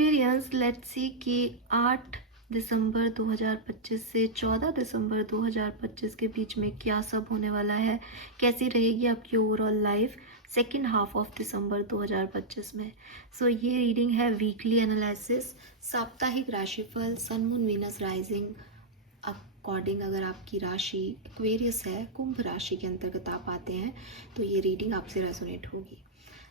Aquarians, let's see कि 8 दिसंबर 2025 से 14 दिसंबर 2025 के बीच में क्या सब होने वाला है, कैसी रहेगी आपकी overall life second half of December 2025 में। सो ये रीडिंग है वीकली एनालिसिस, साप्ताहिक राशिफल, sun moon Venus rising according. अगर आपकी राशि एक्वेरियस है, कुंभ राशि के अंतर्गत आप आते हैं, तो ये रीडिंग आपसे रेजोनेट होगी।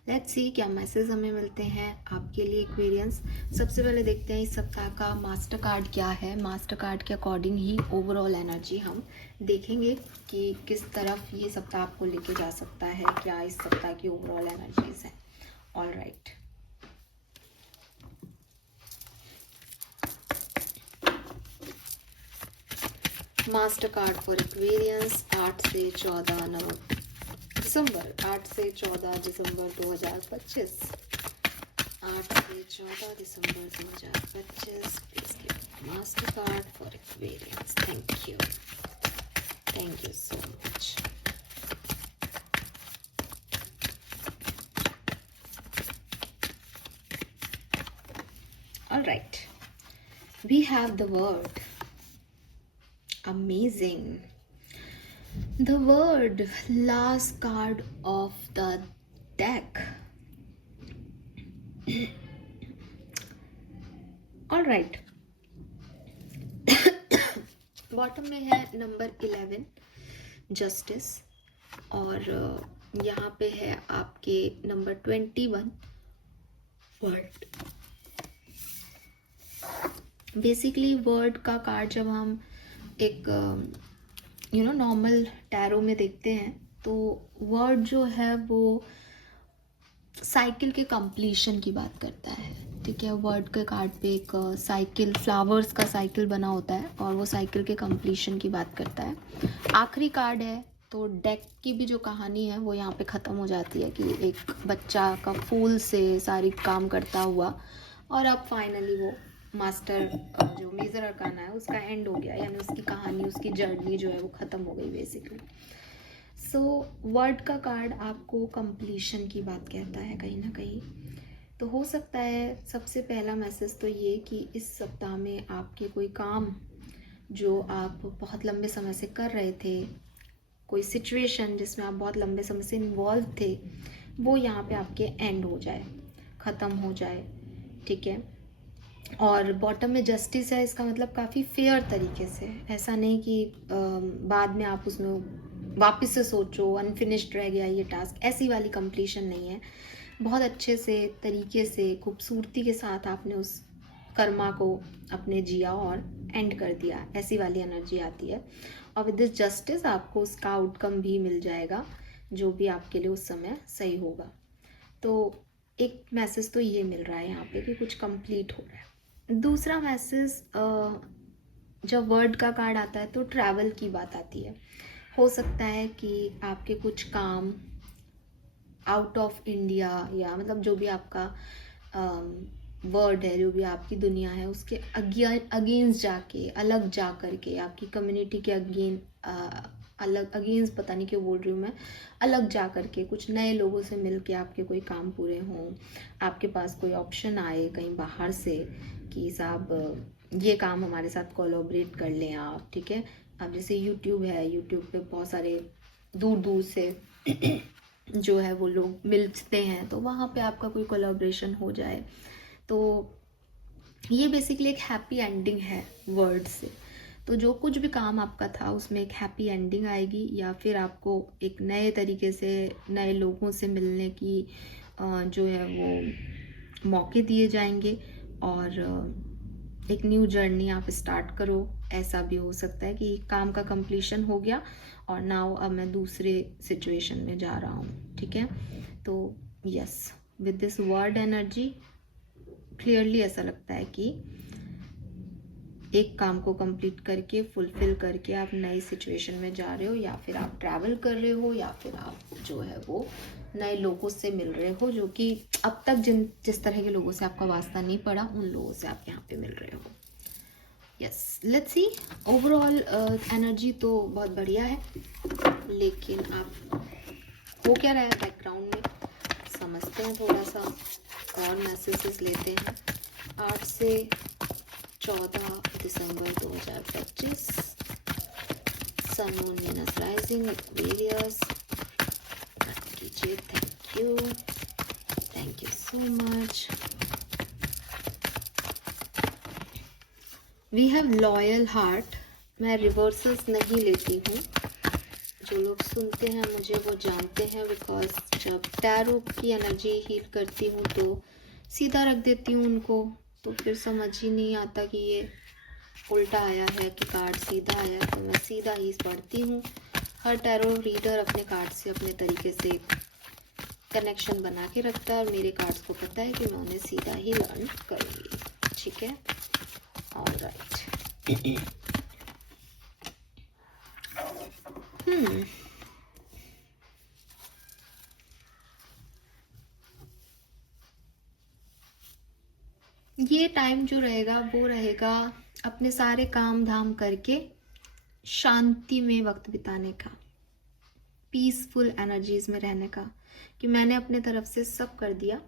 लेट्स सी क्या मैसेज हमें मिलते हैं आपके लिए एक्वेरियंस। सबसे पहले देखते हैं इस सप्ताह का मास्टर कार्ड क्या है। मास्टर कार्ड के अकॉर्डिंग ही ओवरऑल एनर्जी हम देखेंगे कि किस तरफ ये सप्ताह आपको लेके जा सकता है, क्या इस सप्ताह की ओवरऑल एनर्जीज है। All right, master card for Aquarians 8 से 14 नवंबर दिसंबर 8 से 14 दिसंबर 2025। 8 से 14 दिसंबर 2025। Please give master card for Aquarians. Thank you so much. All right, we have the word amazing. The word, last card of the deck. All right. Bottom में है number 11 justice, और यहाँ पे है आपके नंबर 21 वर्ड। बेसिकली वर्ड का card जब हम एक नॉर्मल टैरो में देखते हैं, तो वर्ड जो है वो साइकिल के कंप्लीशन की बात करता है। ठीक है, वर्ड के कार्ड पे एक साइकिल, फ्लावर्स का साइकिल बना होता है, और वो साइकिल के कंप्लीशन की बात करता है। आखिरी कार्ड है, तो डेक की भी जो कहानी है वो यहाँ पे ख़त्म हो जाती है कि एक बच्चा का फूल से सारी काम करता हुआ, और अब फाइनली वो मास्टर जो मेजर अरकाना है उसका एंड हो गया, यानी उसकी कहानी, उसकी जर्नी जो है वो ख़त्म हो गई बेसिकली। सो वर्ड का कार्ड आपको कंप्लीशन की बात कहता है कहीं ना कहीं। तो हो सकता है सबसे पहला मैसेज तो ये कि इस सप्ताह में आपके कोई काम जो आप बहुत लंबे समय से कर रहे थे, कोई सिचुएशन जिसमें आप बहुत लंबे समय से इन्वॉल्व थे, वो यहाँ पे आपके एंड हो जाए, ख़त्म हो जाए। ठीक है, और बॉटम में जस्टिस है, इसका मतलब काफ़ी फेयर तरीके से, ऐसा नहीं कि बाद में आप उसमें वापस से सोचो अनफिनिश्ड रह गया ये टास्क, ऐसी वाली कंप्लीशन नहीं है। बहुत अच्छे से तरीके से खूबसूरती के साथ आपने उस कर्मा को अपने जिया और एंड कर दिया, ऐसी वाली एनर्जी आती है। और विद दिस जस्टिस आपको उसका आउटकम भी मिल जाएगा जो भी आपके लिए उस समय सही होगा। तो एक मैसेज तो ये मिल रहा है यहाँ पे कि कुछ कंप्लीट हो रहा है। दूसरा मैसेज, जब वर्ड का कार्ड आता है तो ट्रैवल की बात आती है। हो सकता है कि आपके कुछ काम आउट ऑफ इंडिया, या मतलब जो भी आपका वर्ड है, जो भी आपकी दुनिया है, उसके अगेंस्ट जाके, अलग जा करके, आपकी कम्युनिटी के अलग अगेंस्ट, पता नहीं क्यों बोल रही हूँ मैं, अलग जा करके कुछ नए लोगों से मिल के आपके कोई काम पूरे हों, आपके पास कोई ऑप्शन आए कहीं बाहर से कि साहब ये काम हमारे साथ कोलैबोरेट कर लें आप। ठीक है, अब जैसे यूट्यूब है, यूट्यूब पे बहुत सारे दूर दूर से जो है वो लोग मिलते हैं, तो वहाँ पे आपका कोई कोलैबोरेशन हो जाए। तो ये बेसिकली एक हैप्पी एंडिंग है वर्ड से। तो जो कुछ भी काम आपका था उसमें एक हैप्पी एंडिंग आएगी, या फिर आपको एक नए तरीके से नए लोगों से मिलने की जो है वो मौके दिए जाएंगे, और एक न्यू जर्नी आप स्टार्ट करो। ऐसा भी हो सकता है कि काम का कंप्लीशन हो गया और नाउ अब मैं दूसरे सिचुएशन में जा रहा हूँ। ठीक है, तो yes, with this word energy clearly ऐसा लगता है कि एक काम को कंप्लीट करके, फुलफिल करके आप नई सिचुएशन में जा रहे हो, या फिर आप ट्रैवल कर रहे हो, या फिर आप जो है वो नए लोगों से मिल रहे हो, जो कि अब तक जिस तरह के लोगों से आपका वास्ता नहीं पड़ा, उन लोगों से आप यहाँ पे मिल रहे हो। Yes, let's see overall energy तो बहुत बढ़िया है, लेकिन आप हो क्या रहा है बैकग्राउंड में समझते हैं, थोड़ा सा और मैसेजेस लेते हैं 8 से 14 दिसंबर 2025। Sun moon Venus rising Aquarius. कीजिए। Thank you so much. We have loyal heart. मैं रिवर्सल्स नहीं लेती हूँ। जो लोग सुनते हैं मुझे वो जानते हैं, बिकॉज जब टैरो की एनर्जी हील करती हूँ तो सीधा रख देती हूँ उनको, तो फिर समझ ही नहीं आता कि ये उल्टा आया है कि कार्ड सीधा आया, तो मैं सीधा ही पढ़ती हूँ। हर टैरो रीडर अपने कार्ड से अपने तरीके से कनेक्शन बना के रखता है और मेरे कार्ड्स को पता है कि मैं उन्हें सीधा ही लर्न करूँगी। ठीक है, ऑलराइट। ये टाइम जो रहेगा वो रहेगा अपने सारे काम धाम करके शांति में वक्त बिताने का, पीसफुल एनर्जीज में रहने का, कि मैंने अपने तरफ से सब कर दिया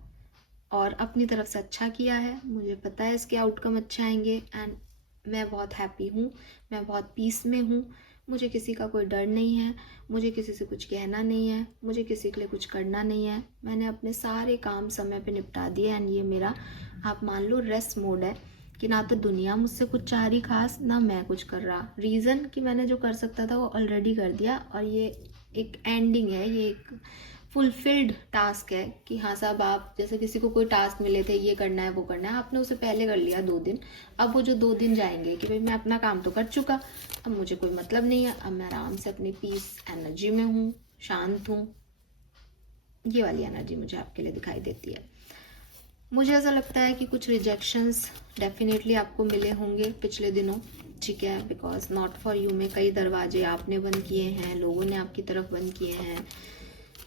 और अपनी तरफ से अच्छा किया है, मुझे पता है इसके आउटकम अच्छे आएंगे एंड मैं बहुत हैप्पी हूँ, मैं बहुत पीस में हूँ। मुझे किसी का कोई डर नहीं है, मुझे किसी से कुछ कहना नहीं है, मुझे किसी के लिए कुछ करना नहीं है। मैंने अपने सारे काम समय पे निपटा दिए एंड ये मेरा, आप मान लो, रेस्ट मोड है कि ना तो दुनिया मुझसे कुछ चाह रही खास, ना मैं कुछ कर रहा। रीज़न कि मैंने जो कर सकता था वो ऑलरेडी कर दिया और ये एक एंडिंग है, ये एक फुलफिल्ड टास्क है कि हाँ साहब, आप जैसे किसी को कोई टास्क मिले थे, ये करना है वो करना है, आपने उसे पहले कर लिया 2 दिन, अब वो जो 2 दिन जाएंगे कि भाई मैं अपना काम तो कर चुका, अब मुझे कोई मतलब नहीं है, अब मैं आराम से अपनी पीस एनर्जी में हूँ, शांत हूँ। ये वाली एनर्जी मुझे आपके लिए दिखाई देती है। मुझे ऐसा लगता है कि कुछ रिजेक्शंस डेफिनेटली आपको मिले होंगे पिछले दिनों, ठीक है, बिकॉज नॉट फॉर यू में कई दरवाजे आपने बंद किए हैं, लोगों ने आपकी तरफ बंद किए हैं,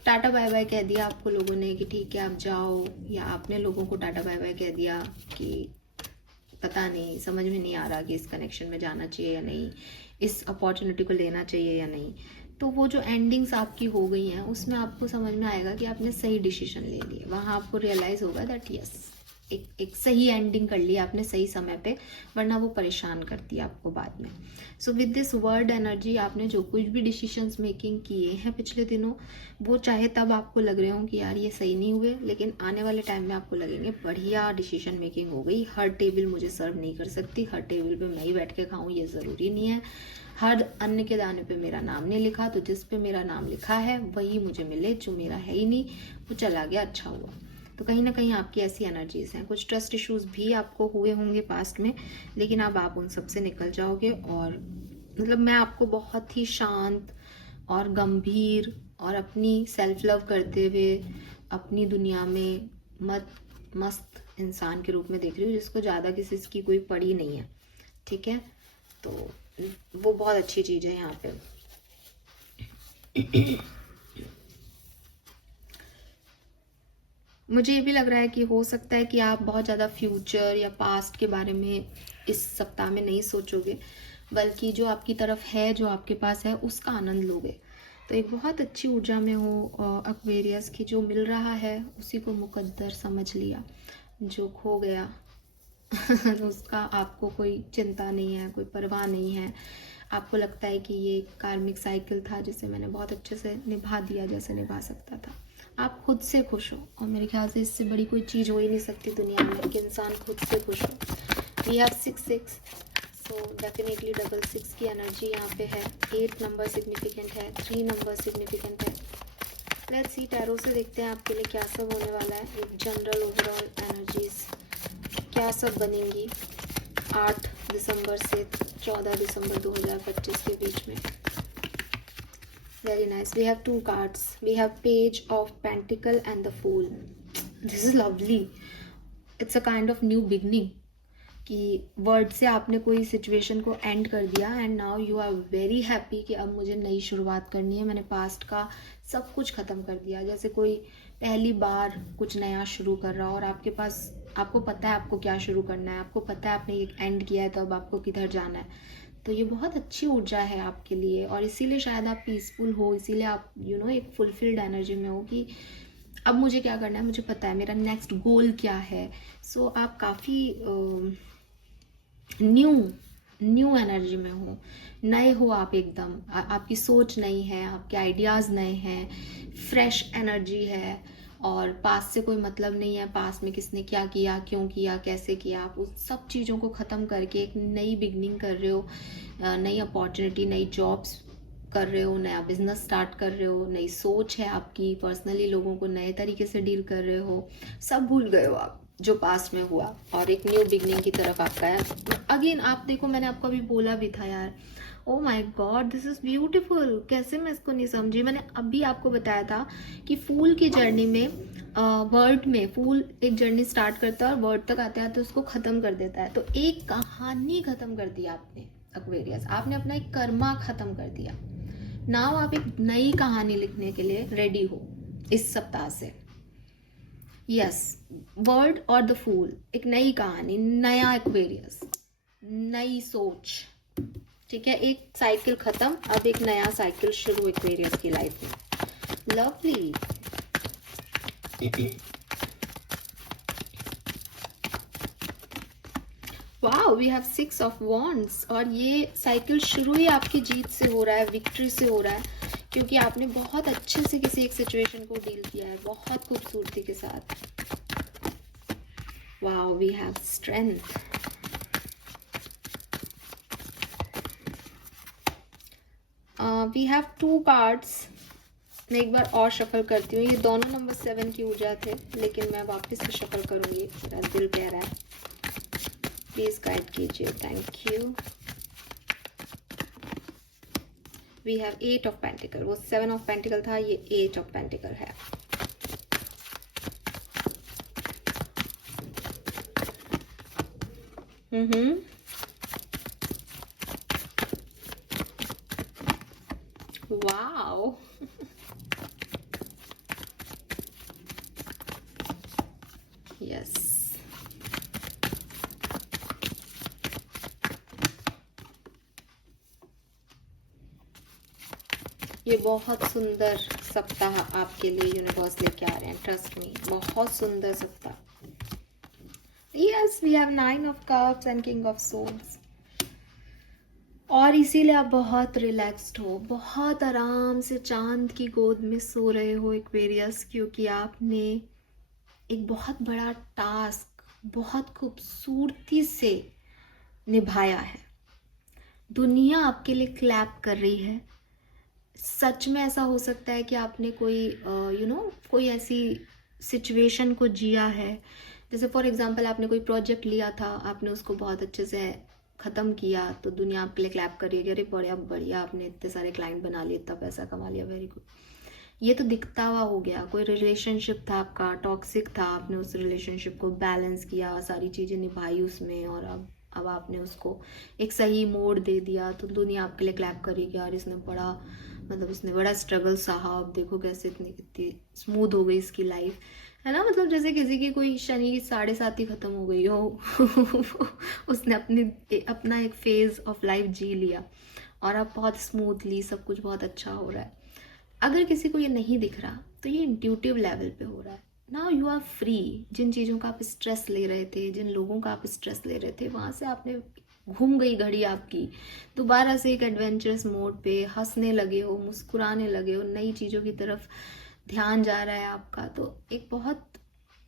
टाटा बाय बाय कह दिया आपको लोगों ने कि ठीक है आप जाओ, या आपने लोगों को टाटा बाय बाय कह दिया कि पता नहीं, समझ में नहीं आ रहा कि इस कनेक्शन में जाना चाहिए या नहीं, इस अपॉर्चुनिटी को लेना चाहिए या नहीं। तो वो जो एंडिंग्स आपकी हो गई हैं उसमें आपको समझ में आएगा कि आपने सही डिसीजन ले लिए। वहाँ आपको रियलाइज होगा दैट यस, एक सही एंडिंग कर लिया आपने सही समय पे, वरना वो परेशान करती है आपको बाद में। So with this word energy, आपने जो कुछ भी डिसीजंस मेकिंग किए हैं पिछले दिनों, वो चाहे तब आपको लग रहे हो कि यार ये सही नहीं हुए, लेकिन आने वाले टाइम में आपको लगेंगे बढ़िया डिसीजन मेकिंग हो गई। हर टेबल मुझे सर्व नहीं कर सकती, हर टेबल पे मैं ही बैठ के खाऊं ये ज़रूरी नहीं है, हर अन्न के दाने पे मेरा नाम नहीं लिखा, तो जिस पे मेरा नाम लिखा है वही मुझे मिले, जो मेरा है ही नहीं वो चला गया, अच्छा हुआ। तो कहीं ना कहीं आपकी ऐसी एनर्जीज हैं। कुछ ट्रस्ट इश्यूज भी आपको हुए होंगे पास्ट में, लेकिन अब आप उन सब से निकल जाओगे और मतलब मैं आपको बहुत ही शांत और गंभीर और अपनी सेल्फ लव करते हुए अपनी दुनिया में मस्त इंसान के रूप में देख रही हूँ, जिसको ज़्यादा किसी की कोई पड़ी नहीं है, ठीक है। तो वो बहुत अच्छी चीज़ है यहाँ पे। मुझे ये भी लग रहा है कि हो सकता है कि आप बहुत ज़्यादा फ्यूचर या पास्ट के बारे में इस सप्ताह में नहीं सोचोगे, बल्कि जो आपकी तरफ है, जो आपके पास है, उसका आनंद लोगे। तो एक बहुत अच्छी ऊर्जा में हो एक्वेरियस की, जो मिल रहा है उसी को मुकद्दर समझ लिया, जो खो गया उसका आपको कोई चिंता नहीं है, कोई परवाह नहीं है। आपको लगता है कि ये कार्मिक साइकिल था जिसे मैंने बहुत अच्छे से निभा दिया जैसे निभा सकता था। आप खुद से खुश हो, और मेरे ख्याल से इससे बड़ी कोई चीज़ हो ही नहीं सकती दुनिया में कि इंसान खुद से खुश हो। वी हैव 6 सो डेफिनेटली 6 की एनर्जी यहाँ पे है। 8 नंबर सिग्निफिकेंट है, 3 नंबर सिग्निफिकेंट है। लेट्स सी टैरो से देखते हैं आपके लिए क्या सब होने वाला है। एक जनरल ओवरऑल एनर्जीज क्या सब बनेंगी 8 दिसंबर से 14 दिसंबर 2025 के बीच में। Very nice. We have 2 cards. We have Page of Pentacle and the Fool. This is lovely. It's a kind of new beginning. कि वर्ड से आपने कोई सिचुएशन को एंड कर दिया and now you are very happy कि अब मुझे नई शुरुआत करनी है, मैंने पास्ट का सब कुछ ख़त्म कर दिया। जैसे कोई पहली बार कुछ नया शुरू कर रहा हो और आपके पास, आपको पता है आपको क्या शुरू करना है, आपको पता है आपने एक एंड किया है तो अब आपको किधर जाना है। तो ये बहुत अच्छी ऊर्जा है आपके लिए और इसीलिए शायद आप पीसफुल हो, इसीलिए आप एक फुलफिल्ड एनर्जी में हो कि अब मुझे क्या करना है, मुझे पता है मेरा नेक्स्ट गोल क्या है. सो आप काफ़ी न्यू एनर्जी में हो, नए हो आप एकदम. आपकी सोच नई है, आपके आइडियाज़ नए हैं, फ्रेश एनर्जी है. और पास से कोई मतलब नहीं है, पास में किसने क्या किया, क्यों किया, कैसे किया. आप उस सब चीज़ों को ख़त्म करके एक नई बिगनिंग कर रहे हो, नई अपॉर्चुनिटी, नई जॉब्स कर रहे हो, नया बिजनेस स्टार्ट कर रहे हो, नई सोच है आपकी, पर्सनली लोगों को नए तरीके से डील कर रहे हो. सब भूल गए हो आप जो पास्ट में हुआ, और एक न्यू बिगनिंग की तरफ आपका है. अगेन आप देखो, मैंने आपको अभी बोला भी था यार, oh my God this is beautiful. कैसे मैं इसको नहीं समझी. मैंने अभी आपको बताया था कि फूल की जर्नी में, वर्ड में फूल एक जर्नी स्टार्ट करता है और वर्ड तक आते आते उसको खत्म कर देता है. तो एक कहानी खत्म कर दी आपने एक्वेरियस, आपने अपना एक कर्मा खत्म कर दिया. नाउ आप एक नई कहानी लिखने के लिए रेडी हो इस सप्ताह से. यस, वर्ड और द फूल, एक नई कहानी, नया एक्वेरियस, नई सोच. ठीक है, एक साइकिल खत्म, अब एक नया साइकिल शुरू एक्वेरियस की लाइफ में. Lovely. Wow, we have 6 of wands. और ये साइकिल शुरू ही आपकी जीत से हो रहा है, विक्ट्री से हो रहा है, क्योंकि आपने बहुत अच्छे से किसी एक सिचुएशन को डील किया है, बहुत खूबसूरती के साथ. Wow, we have strength. We have 2 cards. मैं एक बार और शफल करती हूँ. ये दोनों नंबर 7 की ऊर्जा थे, लेकिन मैं वापस से शफल करूँगी, मेरा दिल कह रहा है. प्लीज गाइड कीजिए. Thank you. We have 8 of pentacles. वो 7 ऑफ पेंटिकल था, ये 8 ऑफ पेंटिकल है. वाओ. यस. ये बहुत सुंदर सप्ताह आपके लिए यूनिवर्स लेके आ रहे हैं. ट्रस्ट मी, बहुत सुंदर सप्ताह. Yes, we have 9 of cups and king of swords. और इसीलिए आप बहुत रिलैक्स्ड हो, बहुत आराम से चांद की गोद में सो रहे हो एक्वेरियस, क्योंकि आपने एक बहुत बड़ा टास्क बहुत खूबसूरती से निभाया है. दुनिया आपके लिए क्लैप कर रही है. सच में ऐसा हो सकता है कि आपने कोई कोई ऐसी सिचुएशन को जिया है. जैसे फॉर एग्जांपल आपने कोई प्रोजेक्ट लिया था, आपने उसको बहुत अच्छे से ख़त्म किया, तो दुनिया आपके लिए क्लैप कर रही है कि अरे बढ़िया बढ़िया, आपने इतने सारे क्लाइंट बना लिए, इतना पैसा कमा लिया, वेरी गुड. ये तो दिखता हुआ हो गया. कोई रिलेशनशिप था आपका, टॉक्सिक था, आपने उस रिलेशनशिप को बैलेंस किया, सारी चीज़ें निभाई उसमें, और अब आपने उसको एक सही मोड़ दे दिया, तो दुनिया आपके लिए क्लैप करेगी. यार इसने बड़ा स्ट्रगल सहा, अब देखो कैसे इतनी स्मूथ हो गई इसकी लाइफ, है ना. मतलब जैसे किसी की कोई शनि की 7.5 खत्म हो गई हो. उसने अपना एक फेज ऑफ लाइफ जी लिया, और अब बहुत स्मूथली सब कुछ बहुत अच्छा हो रहा है. अगर किसी को ये नहीं दिख रहा, तो ये इंट्यूटिव लेवल पे हो रहा है. Now you are free. जिन चीज़ों का आप स्ट्रेस ले रहे थे, जिन लोगों का आप स्ट्रेस ले रहे थे, वहाँ से आपने घूम गई घड़ी आपकी. दोबारा से एक एडवेंचरस मोड पे हंसने लगे हो, मुस्कुराने लगे हो, नई चीज़ों की तरफ ध्यान जा रहा है आपका. तो एक बहुत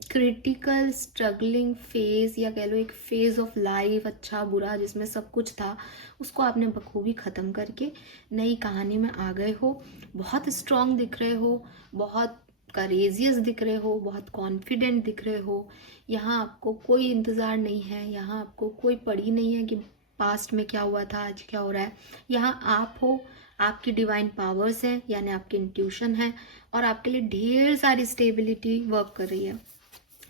क्रिटिकल स्ट्रगलिंग फेज, या कह लो एक फेज ऑफ लाइफ, अच्छा बुरा जिसमें सब कुछ था, उसको आपने बखूबी ख़त्म करके नई कहानी में आ गए हो. बहुत स्ट्रांग दिख रहे हो, बहुत करेजियस दिख रहे हो, बहुत कॉन्फिडेंट दिख रहे हो. यहाँ आपको कोई इंतज़ार नहीं है, यहाँ आपको कोई पड़ी नहीं है कि पास्ट में क्या हुआ था, आज क्या हो रहा है. यहाँ आप हो, आपकी डिवाइन पावर्स हैं, यानी आपकी इंट्यूशन है, और आपके लिए ढेर सारी स्टेबिलिटी वर्क कर रही है.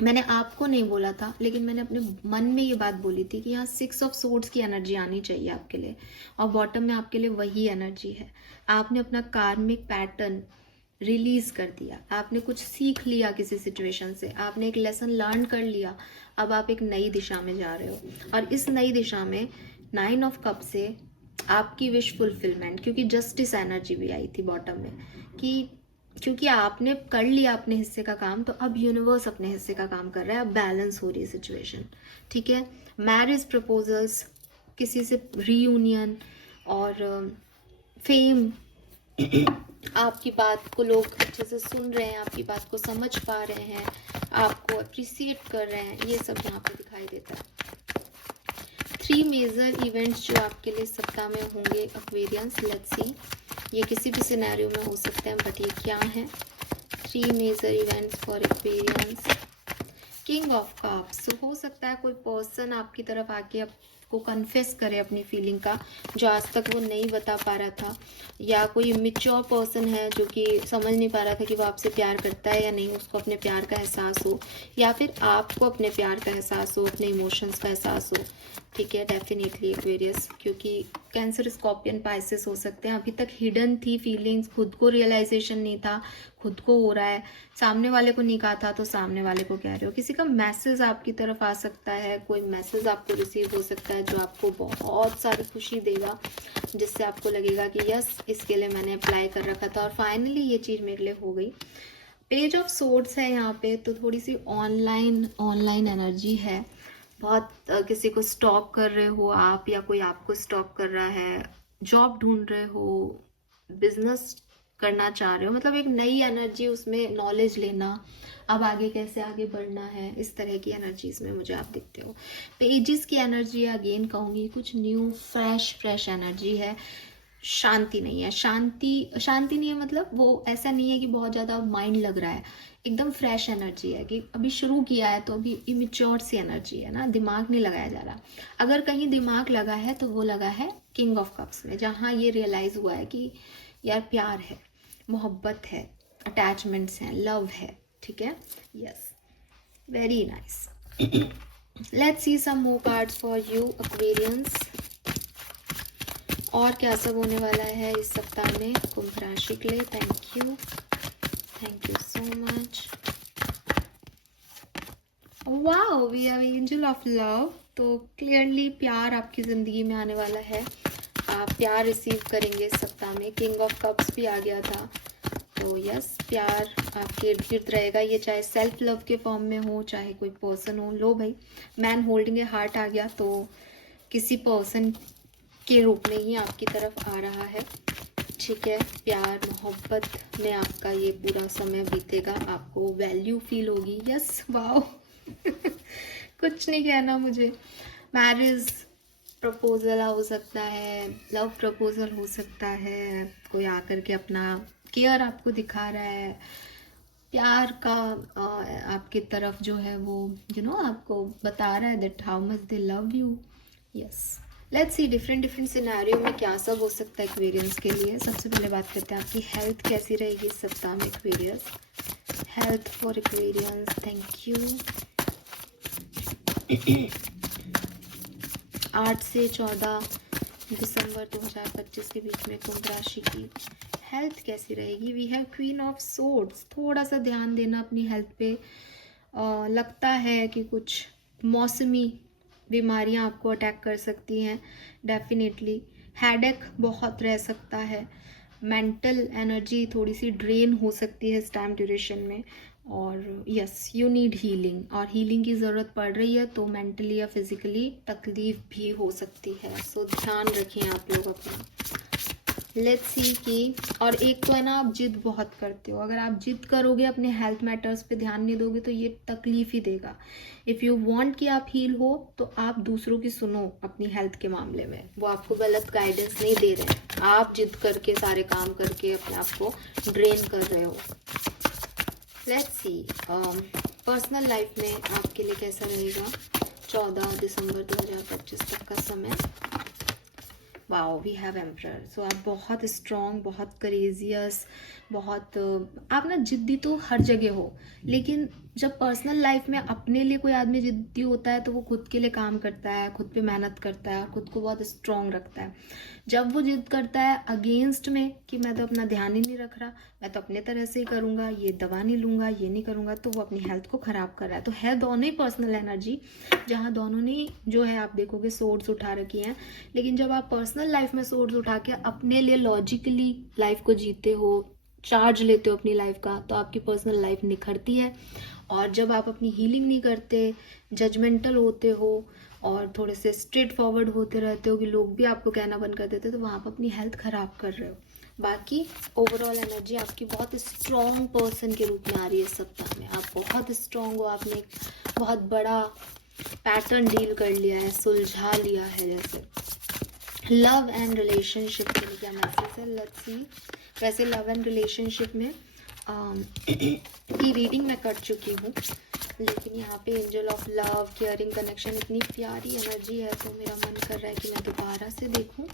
मैंने आपको नहीं बोला था, लेकिन मैंने अपने मन में ये बात बोली थी कि यहाँ 6 ऑफ सोर्ड्स की एनर्जी आनी चाहिए आपके लिए, और बॉटम में आपके लिए वही एनर्जी है. आपने अपना कार्मिक पैटर्न रिलीज कर दिया, आपने कुछ सीख लिया किसी सिचुएशन से, आपने एक लेसन लर्न कर लिया. अब आप एक नई दिशा में जा रहे हो, और इस नई दिशा में 9 ऑफ कप से आपकी विश फुलफिलमेंट, क्योंकि जस्टिस एनर्जी भी आई थी बॉटम में, कि क्योंकि आपने कर लिया अपने हिस्से का काम, तो अब यूनिवर्स अपने हिस्से का काम कर रहा है, अब बैलेंस हो रही है सिचुएशन, ठीक है। मैरिज प्रपोजल्स, किसी से रीयूनियन और फेम, आपकी बात को लोग अच्छे से सुन रहे हैं, आपकी बात को समझ पा रहे हैं, आपको अप्रिसिएट कर रहे हैं, ये सब यहाँ पे दिखाई देता है। 3 मेजर इवेंट्स जो आपके लिए सप्ताह में होंगे एक्वेरियंस, लेट्स सी। ये किसी भी सिनेरियो में हो सकते हैं, बट ये क्या है? 3 major events for Aquarians. King of cups, हो सकता है कोई पर्सन आपकी तरफ आके आपको कन्फेस करे अपनी फीलिंग का, जो आज तक वो नहीं बता पा रहा था, या कोई इमेच्योर पर्सन है जो कि समझ नहीं पा रहा था कि वो आपसे प्यार करता है या नहीं, उसको अपने प्यार का एहसास हो, या फिर आपको अपने प्यार का एहसास हो, अपने इमोशंस का एहसास हो, ठीक है। डेफिनेटली एक्वेरियस, क्योंकि कैंसर, स्कॉर्पियन, पाइसेस हो सकते हैं। अभी तक हिडन थी फीलिंग्स, खुद को रियलाइजेशन नहीं था, खुद को हो रहा है, सामने वाले को नहीं कहा था तो सामने वाले को कह रहे हो। किसी का मैसेज आपकी तरफ आ सकता है, कोई मैसेज आपको रिसीव हो सकता है जो आपको बहुत सारी खुशी देगा, जिससे आपको लगेगा कि यस, इसके लिए मैंने अप्लाई कर रखा था और फाइनली ये चीज़ मेरे लिए हो गई। पेज ऑफ सोर्ड्स है यहाँ पे, तो थोड़ी सी ऑनलाइन एनर्जी है। बहुत किसी को स्टॉक कर रहे हो आप, या कोई आपको स्टॉक कर रहा है, जॉब ढूंढ रहे हो, बिजनेस करना चाह रहे हो, मतलब एक नई एनर्जी, उसमें नॉलेज लेना, अब आगे कैसे आगे बढ़ना है, इस तरह की एनर्जीज में मुझे आप दिखते हो। पेजेस की एनर्जी अगेन कहूँगी कुछ न्यू फ्रेश एनर्जी है। शांति नहीं है, शांति नहीं है, मतलब वो ऐसा नहीं है कि बहुत ज़्यादा माइंड लग रहा है, एकदम फ्रेश एनर्जी है कि अभी शुरू किया है, तो अभी इमेच्योर सी एनर्जी है ना, दिमाग नहीं लगाया जा रहा। अगर कहीं दिमाग लगा है तो वो लगा है किंग ऑफ कप्स में, जहाँ ये रियलाइज़ हुआ है कि यार प्यार है, मोहब्बत है, अटैचमेंट्स हैं, लव है, ठीक है। Yes, very nice. Let's see some more cards for you Aquarians. और क्या सब होने वाला है इस सप्ताह में कुंभ राशि के लिए? Thank you so much. Wow, we have angel of love. तो क्लियरली प्यार आपकी ज़िंदगी में आने वाला है, आप प्यार रिसीव करेंगे इस सप्ताह में। किंग ऑफ कप्स भी आ गया था, तो यस, प्यार आपके इर्द गिर्द रहेगा। ये चाहे सेल्फ लव के फॉर्म में हो, चाहे कोई पर्सन हो। लो भाई, मैन होल्डिंग ए हार्ट आ गया, तो किसी पर्सन के रूप में ही आपकी तरफ आ रहा है, ठीक है। प्यार मोहब्बत में आपका ये पूरा समय बीतेगा, आपको वैल्यू फील होगी। यस, वाओ कुछ नहीं कहना मुझे। मैरिज प्रपोजल हो सकता है, लव प्रपोजल हो सकता है, कोई आकर के अपना केयर आपको दिखा रहा है, प्यार का आपकी तरफ जो है वो आपको बता रहा है that how much they love you. Yes, let's see different scenario में क्या सब हो सकता है एक्वेरियंस के लिए। सबसे पहले बात करते हैं आपकी हेल्थ कैसी रहेगी इस सप्ताह में Aquarians. Health for Aquarians, thank you. 8 से 14 दिसंबर 2025 के बीच में कुंभ राशि की हेल्थ कैसी रहेगी? We have queen of swords. थोड़ा सा ध्यान देना अपनी हेल्थ पे। लगता है कि कुछ मौसमी बीमारियां आपको अटैक कर सकती हैं, डेफिनेटली। हेडेक बहुत रह सकता है, मेंटल एनर्जी थोड़ी सी ड्रेन हो सकती है इस टाइम ड्यूरेशन में, और यस, यू नीड हीलिंग, और हीलिंग की ज़रूरत पड़ रही है, तो मेंटली या फिजिकली तकलीफ भी हो सकती है, सो ध्यान रखें आप लोग अपना। लेट्स सी कि, और एक तो है ना, आप जिद बहुत करते हो। अगर आप जिद करोगे, अपने हेल्थ मैटर्स पे ध्यान नहीं दोगे, तो ये तकलीफ ही देगा। इफ़ यू वांट कि आप हील हो, तो आप दूसरों की सुनो अपनी हेल्थ के मामले में, वो आपको गलत गाइडेंस नहीं दे रहे हैं। आप जिद करके सारे काम करके अपने आप को ड्रेन कर रहे हो। लेट्स सी पर्सनल लाइफ में आपके लिए कैसा रहेगा 14 दिसंबर 2025 तक का समय। Wow, we have emperor. So आप बहुत स्ट्रॉन्ग, बहुत करेजियस, बहुत आप ना जिद्दी तो हर जगह हो, लेकिन जब पर्सनल लाइफ में अपने लिए कोई आदमी जिद्दी होता है, तो वो खुद के लिए काम करता है, खुद पे मेहनत करता है, खुद को बहुत स्ट्रॉन्ग रखता है। जब वो जिद करता है अगेंस्ट में कि मैं तो अपना ध्यान ही नहीं रख रहा, मैं तो अपने तरह से ही करूँगा, ये दवा नहीं लूँगा, ये नहीं करूँगा, तो वो अपनी हेल्थ को ख़राब कर रहा है। तो है दोनों ही पर्सनल एनर्जी, जहाँ दोनों ने जो है आप देखोगे सोर्ड्स उठा रखी हैं। लेकिन जब आप पर्सनल लाइफ में सोर्ड्स उठा के अपने लिए लॉजिकली लाइफ को जीते हो, चार्ज लेते हो अपनी लाइफ का तो आपकी पर्सनल लाइफ निखरती है। और जब आप अपनी हीलिंग नहीं करते, जजमेंटल होते हो और थोड़े से स्ट्रेट फॉरवर्ड होते रहते हो कि लोग भी आपको कहना बंद कर देते, तो वहाँ आप अपनी हेल्थ ख़राब कर रहे हो। बाकी ओवरऑल एनर्जी आपकी बहुत स्ट्रॉन्ग पर्सन के रूप में आ रही है इस सप्ताह में। आप बहुत स्ट्रॉन्ग हो, आपने एक बहुत बड़ा पैटर्न डील कर लिया है, सुलझा लिया है। जैसे लव एंड रिलेशनशिप के लिए क्या मैसेज है, लेट्स सी। वैसे लव एंड रिलेशनशिप में की रीडिंग मैं कर चुकी हूँ, लेकिन यहाँ पे angel of love, caring, connection, इतनी प्यारी एनर्जी है तो मेरा मन कर रहा है कि मैं दोबारा से देखूँ।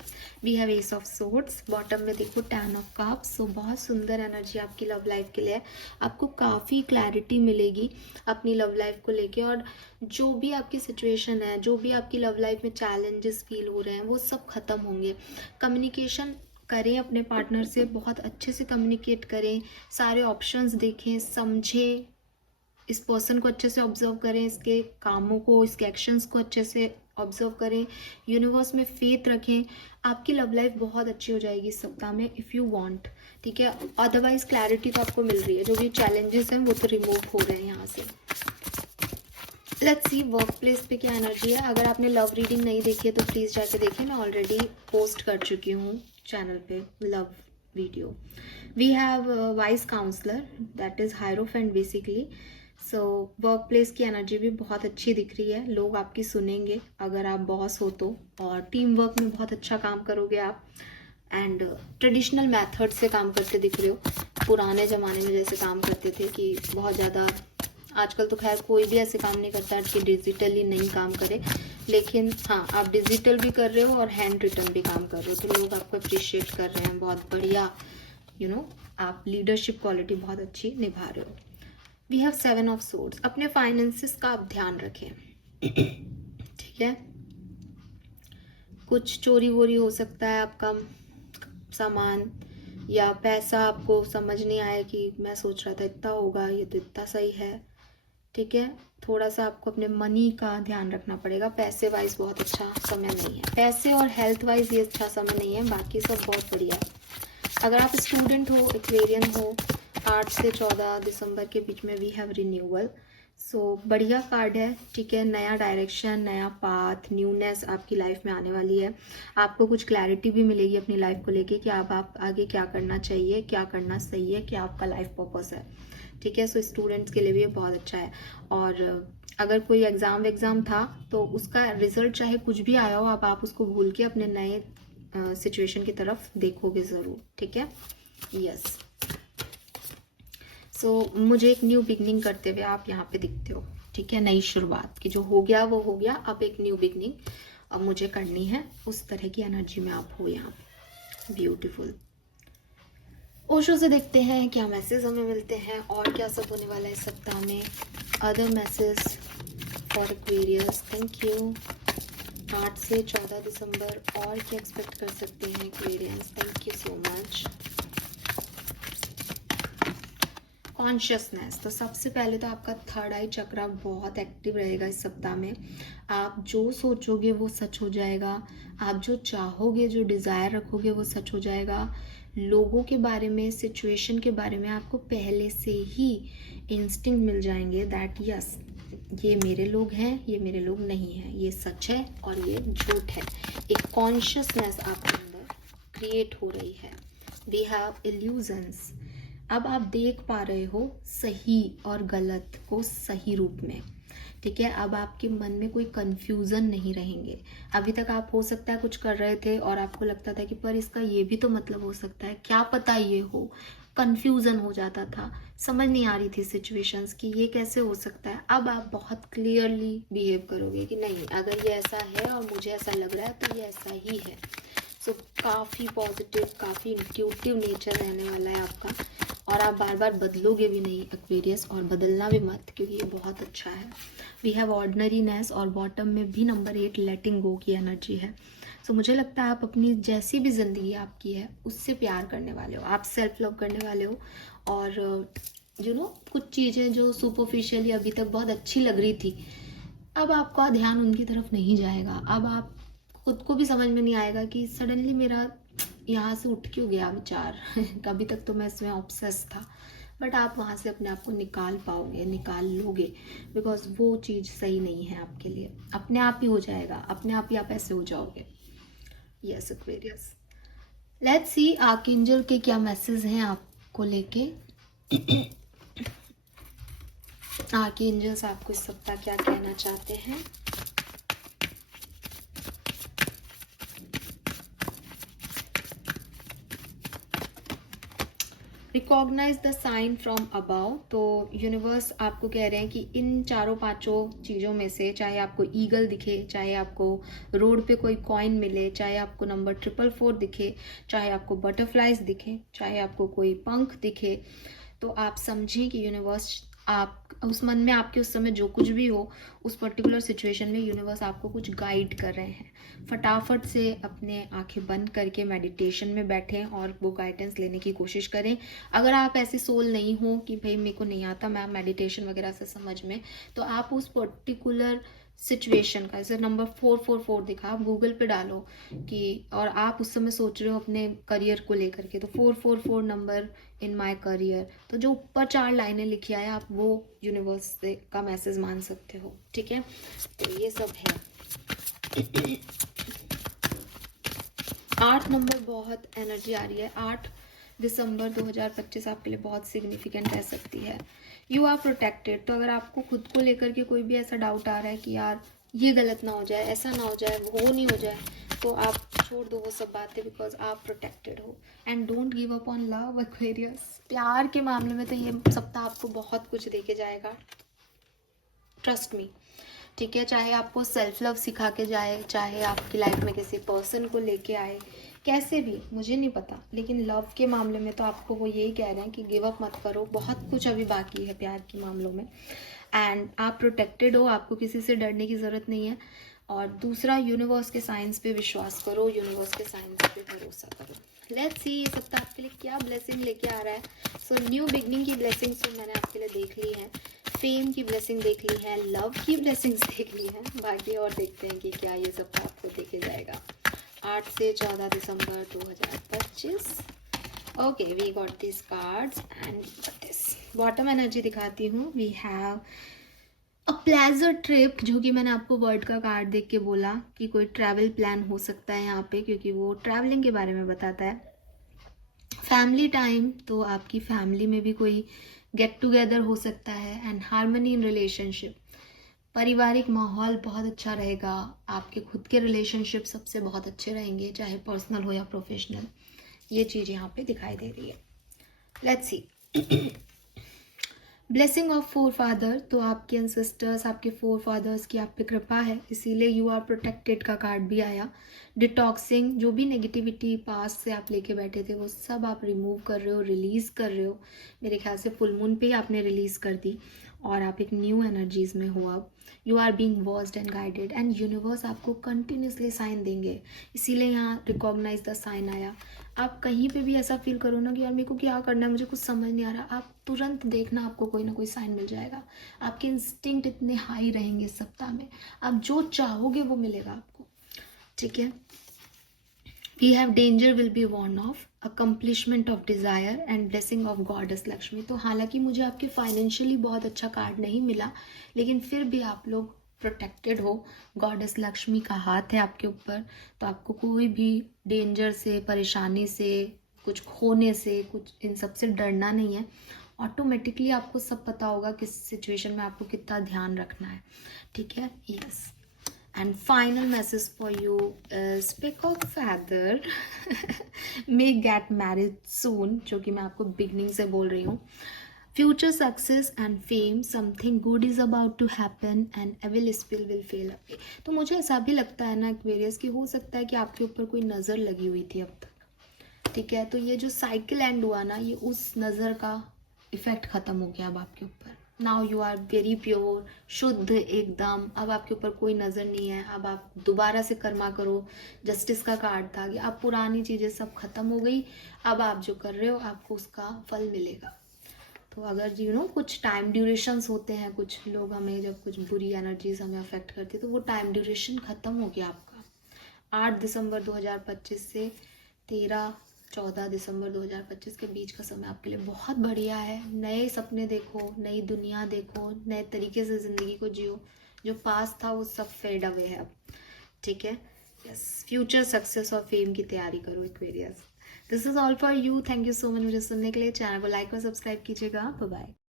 We have ace of swords, bottom में देखो 10 ऑफ कप्स। सो बहुत सुंदर एनर्जी आपकी लव लाइफ के लिए है। आपको काफ़ी क्लैरिटी मिलेगी अपनी लव लाइफ को लेके, और जो भी आपकी सिचुएशन है, जो भी आपकी लव लाइफ में चैलेंजेस फील हो रहे हैं, वो सब खत्म होंगे। कम्युनिकेशन करें अपने पार्टनर से, बहुत अच्छे से कम्युनिकेट करें, सारे ऑप्शंस देखें, समझें, इस पर्सन को अच्छे से ऑब्जर्व करें, इसके कामों को, इसके एक्शंस को अच्छे से ऑब्जर्व करें, यूनिवर्स में फेथ रखें। आपकी लव लाइफ बहुत अच्छी हो जाएगी इस सप्ताह में इफ़ यू वांट, ठीक है। अदरवाइज क्लैरिटी तो आपको मिल रही है, जो भी चैलेंजेस हैं वो तो रिमूव हो गए हैं यहाँ से। लेट्स सी वर्क प्लेस पे क्या एनर्जी है। अगर आपने लव रीडिंग नहीं देखी है तो प्लीज़ जाके देखिए, मैं ऑलरेडी पोस्ट कर चुकी हूँ चैनल पे love video. We have wise counsellor, that is hierophant basically. So workplace की एनर्जी भी बहुत अच्छी दिख रही है, लोग आपकी सुनेंगे अगर आप बॉस हो तो, और टीम वर्क में बहुत अच्छा काम करोगे आप। एंड ट्रेडिशनल मेथड से काम करते दिख रहे हो, पुराने ज़माने में जैसे काम करते थे कि बहुत ज़्यादा। आजकल तो खैर कोई भी ऐसे काम नहीं करता कि डिजिटली नहीं काम करे, लेकिन हाँ, आप डिजिटल भी कर रहे हो और हैंड रिटन भी काम कर रहे हो, तो लोग आपको अप्रिशिएट कर रहे हैं, बहुत बढ़िया। आप लीडरशिप क्वालिटी बहुत अच्छी निभा रहे हो। We have 7 of swords. अपने फाइनेंसिस का आप ध्यान रखें, ठीक है। कुछ चोरी वोरी हो सकता है, आपका सामान या पैसा आपको समझ नहीं आया कि मैं सोच रहा था इतना होगा, ये तो इतना सही है, ठीक है। थोड़ा सा आपको अपने मनी का ध्यान रखना पड़ेगा। पैसे वाइज बहुत अच्छा समय नहीं है, पैसे और हेल्थ वाइज ये अच्छा समय नहीं है, बाकी सब बहुत बढ़िया है। अगर आप स्टूडेंट हो, एक्वेरियन हो, 8 से 14 दिसंबर के बीच में वी हैव रिन्यूअल। सो बढ़िया कार्ड है, ठीक है। नया डायरेक्शन, नया पाथ, न्यूनेस आपकी लाइफ में आने वाली है। आपको कुछ क्लैरिटी भी मिलेगी अपनी लाइफ को लेके कि आप आगे क्या करना चाहिए, क्या करना सही है, क्या आपका लाइफ पर्पस है, ठीक है। सो स्टूडेंट्स के लिए भी ये बहुत अच्छा है। और अगर कोई एग्ज़ाम था तो उसका रिजल्ट चाहे कुछ भी आया हो, आप उसको भूल के अपने नए सिचुएशन की तरफ देखोगे ज़रूर, ठीक है। यस, सो मुझे एक न्यू बिगनिंग करते हुए आप यहाँ पे दिखते हो, ठीक है। नई शुरुआत की जो हो गया वो हो गया, अब एक न्यू बिगनिंग अब मुझे करनी है, उस तरह की एनर्जी में आप हो यहाँ पे। ब्यूटीफुल। ओशो से देखते हैं क्या मैसेज हमें मिलते हैं और क्या सब होने वाला है इस सप्ताह में। Other message for Aquarius, thank you. 8 से 14 दिसंबर और क्या एक्सपेक्ट कर सकते हैं Aquarians, thank you so much. Consciousness, तो सबसे पहले तो आपका थर्ड आई चक्रा बहुत एक्टिव रहेगा इस सप्ताह में। आप जो सोचोगे वो सच हो जाएगा, आप जो चाहोगे, जो डिज़ायर रखोगे वो सच हो जाएगा। लोगों के बारे में, सिचुएशन के बारे में आपको पहले से ही इंस्टिंक्ट मिल जाएंगे दैट यस, ये मेरे लोग हैं, ये मेरे लोग नहीं हैं, ये सच है और ये झूठ है। एक कॉन्शियसनेस आपके अंदर क्रिएट हो रही है। वी हैव इल्यूजन्स, अब आप देख पा रहे हो सही और गलत को सही रूप में, ठीक है। अब आपके मन में कोई कंफ्यूजन नहीं रहेंगे। अभी तक आप हो सकता है कुछ कर रहे थे और आपको लगता था कि पर इसका ये भी तो मतलब हो सकता है, क्या पता ये हो, कंफ्यूजन हो जाता था, समझ नहीं आ रही थी सिचुएशंस कि ये कैसे हो सकता है। अब आप बहुत क्लियरली बिहेव करोगे कि नहीं, अगर ये ऐसा है और मुझे ऐसा लग रहा है तो ये ऐसा ही है। सो काफ़ी पॉजिटिव, काफ़ी इंट्यूटिव नेचर रहने वाला है आपका, और आप बार बार बदलोगे भी नहीं एक्वेरियस, और बदलना भी मत, क्योंकि ये बहुत अच्छा है। वी हैव ऑर्डिनरीनेस, और बॉटम में भी नंबर 8 लेटिंग गो की एनर्जी है। सो मुझे लगता है आप अपनी जैसी भी ज़िंदगी आपकी है उससे प्यार करने वाले हो, आप सेल्फ लव करने वाले हो। और कुछ चीज़ें जो सुपरफिशियली अभी तक बहुत अच्छी लग रही थी, अब आपका ध्यान उनकी तरफ नहीं जाएगा। अब आप खुद को भी समझ में नहीं आएगा कि सडनली मेरा यहाँ से उठ क्यों गया विचार कभी तक तो मैं इसमें ऑब्सेस था, बट आप वहाँ से अपने आप को निकाल पाओगे, निकाल लोगे, बिकॉज वो चीज़ सही नहीं है आपके लिए। अपने आप ही हो जाएगा, अपने आप ही आप ऐसे हो जाओगे। Yes Aquarius, let's see archangel के क्या मैसेज हैं आपको लेके। आर्कएंजल्स आपको इस सप्ताह क्या कहना चाहते हैं। Recognise the sign from above. तो यूनिवर्स आपको कह रहे हैं कि इन चारों पांचों चीज़ों में से, चाहे आपको ईगल दिखे, चाहे आपको रोड पे कोई कॉइन मिले, चाहे आपको नंबर 444 दिखे, चाहे आपको बटरफ्लाइज दिखे, चाहे आपको कोई पंख दिखे, तो आप समझें कि यूनिवर्स आप उस मन में आपके उस समय जो कुछ भी हो, उस पर्टिकुलर सिचुएशन में यूनिवर्स आपको कुछ गाइड कर रहे हैं। फटाफट से अपने आंखें बंद करके मेडिटेशन में बैठें और वो गाइडेंस लेने की कोशिश करें। अगर आप ऐसे सोल नहीं हो कि भाई मेरे को नहीं आता मैम मेडिटेशन वगैरह से समझ में, तो आप उस पर्टिकुलर सिचुएशन का, जैसे नंबर 444 दिखा, आप गूगल पे डालो कि, और आप उस समय सोच रहे हो अपने करियर को लेकर के, तो 444 नंबर इन माय करियर, तो जो ऊपर 4 लाइनें लिखी है आप वो यूनिवर्स से का मैसेज मान सकते हो। ठीक है, तो ये सब है। 8 नंबर बहुत एनर्जी आ रही है। 8 दिसंबर 2025 आपके लिए बहुत सिग्निफिकेंट रह सकती है। You are protected. तो अगर आपको खुद को लेकर के कोई भी ऐसा डाउट आ रहा है कि यार ये गलत ना हो जाए, ऐसा ना हो जाए, वो नहीं हो जाए, तो आप छोड़ दो वो सब बातें, बिकॉज आप प्रोटेक्टेड हो। And don't give up on love Aquarius. प्यार के मामले में तो ये सप्ताह आपको बहुत कुछ देके जाएगा, ट्रस्ट मी। ठीक है, चाहे आपको सेल्फ लव सिखा के जाए, चाहे आपकी लाइफ में किसी पर्सन को लेके आए, कैसे भी मुझे नहीं पता, लेकिन लव के मामले में तो आपको वो यही कह रहे हैं कि गिव अप मत करो, बहुत कुछ अभी बाकी है प्यार के मामलों में। एंड आप प्रोटेक्टेड हो, आपको किसी से डरने की ज़रूरत नहीं है। और दूसरा, यूनिवर्स के साइंस पे विश्वास करो, यूनिवर्स के साइंस पे भरोसा करो। लेट्स सी ये सप्ताह आपके लिए क्या ब्लेसिंग लेके आ रहा है। सो न्यू बिगनिंग की ब्लेसिंग्स तो मैंने आपके लिए देख ली है, फेम की ब्लेसिंग देख ली है, लव की ब्लेसिंग्स देख ली है, बाकी और देखते हैं कि क्या ये सप्ताह आपको देखे जाएगा 8 से 14 दिसंबर 2025। Okay, we got this cards and this bottom energy दिखाती हूँ। We have a pleasure trip, जो कि मैंने आपको वर्ड का कार्ड देख के बोला कि कोई ट्रैवल प्लान हो सकता है यहाँ पे, क्योंकि वो ट्रैवलिंग के बारे में बताता है। फैमिली टाइम, तो आपकी फैमिली में भी कोई गेट टुगेदर हो सकता है। एंड हार्मनी इन रिलेशनशिप, पारिवारिक माहौल बहुत अच्छा रहेगा। आपके खुद के रिलेशनशिप सबसे बहुत अच्छे रहेंगे, चाहे पर्सनल हो या प्रोफेशनल। ये चीज़ यहाँ पे दिखाई दे रही है। Let's see blessing of four father, तो आपके एंसेस्टर्स, आपके फोर फादर्स की आप पे कृपा है, इसीलिए यू आर प्रोटेक्टेड का कार्ड भी आया। डिटॉक्सिंग, जो भी नेगेटिविटी पास्ट से आप लेके बैठे थे वो सब आप रिमूव कर रहे हो, रिलीज़ कर रहे हो। मेरे ख्याल से फुल मून पे ही आपने रिलीज़ कर दी और आप एक न्यू एनर्जीज में हो अब। You are being watched and guided, and universe आपको कंटिन्यूसली साइन देंगे, इसीलिए यहाँ रिकॉग्नाइज द साइन आया। आप कहीं पे भी ऐसा फील करो ना कि यार मेरे को क्या करना है, मुझे कुछ समझ नहीं आ रहा, आप तुरंत देखना आपको कोई ना कोई साइन मिल जाएगा। आपके इंस्टिंक्ट इतने हाई रहेंगे इस सप्ताह में, आप जो चाहोगे वो मिलेगा आपको। ठीक है, we have danger will be warned of, accomplishment of desire and blessing of goddess Lakshmi. तो हालांकि मुझे आपके फाइनेंशियली बहुत अच्छा कार्ड नहीं मिला, लेकिन फिर भी आप लोग प्रोटेक्टेड हो, गॉडेस लक्ष्मी का हाथ है आपके ऊपर, तो आपको कोई भी डेंजर से, परेशानी से, कुछ खोने से, कुछ इन सब से डरना नहीं है। ऑटोमेटिकली आपको सब पता होगा किस सिचुएशन में आपको कितना ध्यान रखना है। ठीक है, yes. And final message for you is pick of feather may get married soon, जो कि मैं आपको बिगनिंग से बोल रही हूँ। Future success and fame, something good is about to happen and evil spill will fall away. तो मुझे ऐसा भी लगता है ना एक्वेरियस कि हो सकता है कि आपके ऊपर कोई नज़र लगी हुई थी अब तक। ठीक है, तो ये जो साइकिल एंड हुआ ना, ये उस नज़र का इफेक्ट ख़त्म हो गया अब आपके ऊपर। Now you are very pure, शुद्ध एकदम, अब आपके ऊपर कोई नज़र नहीं है। अब आप दोबारा से कर्मा करो, जस्टिस का कार्ड था कि अब पुरानी चीज़ें सब खत्म हो गई, अब आप जो कर रहे हो आपको उसका फल मिलेगा। तो अगर कुछ टाइम ड्यूरेशंस होते हैं, कुछ लोग हमें जब कुछ बुरी एनर्जीज हमें अफेक्ट करती है, तो वो टाइम ड्यूरेशन ख़त्म हो गया आपका 8 दिसंबर 2025 से 13-14 दिसंबर 2025 के बीच का समय आपके लिए बहुत बढ़िया है। नए सपने देखो, नई दुनिया देखो, नए तरीके से ज़िंदगी को जियो। जो पास था वो सब फेड अवे है अब, ठीक है। यस, फ्यूचर सक्सेस और फेम की तैयारी करो Aquarius. This is all for you. Thank you so much मुझे सुनने के लिए। चैनल को लाइक और सब्सक्राइब कीजिएगा। Bye bye.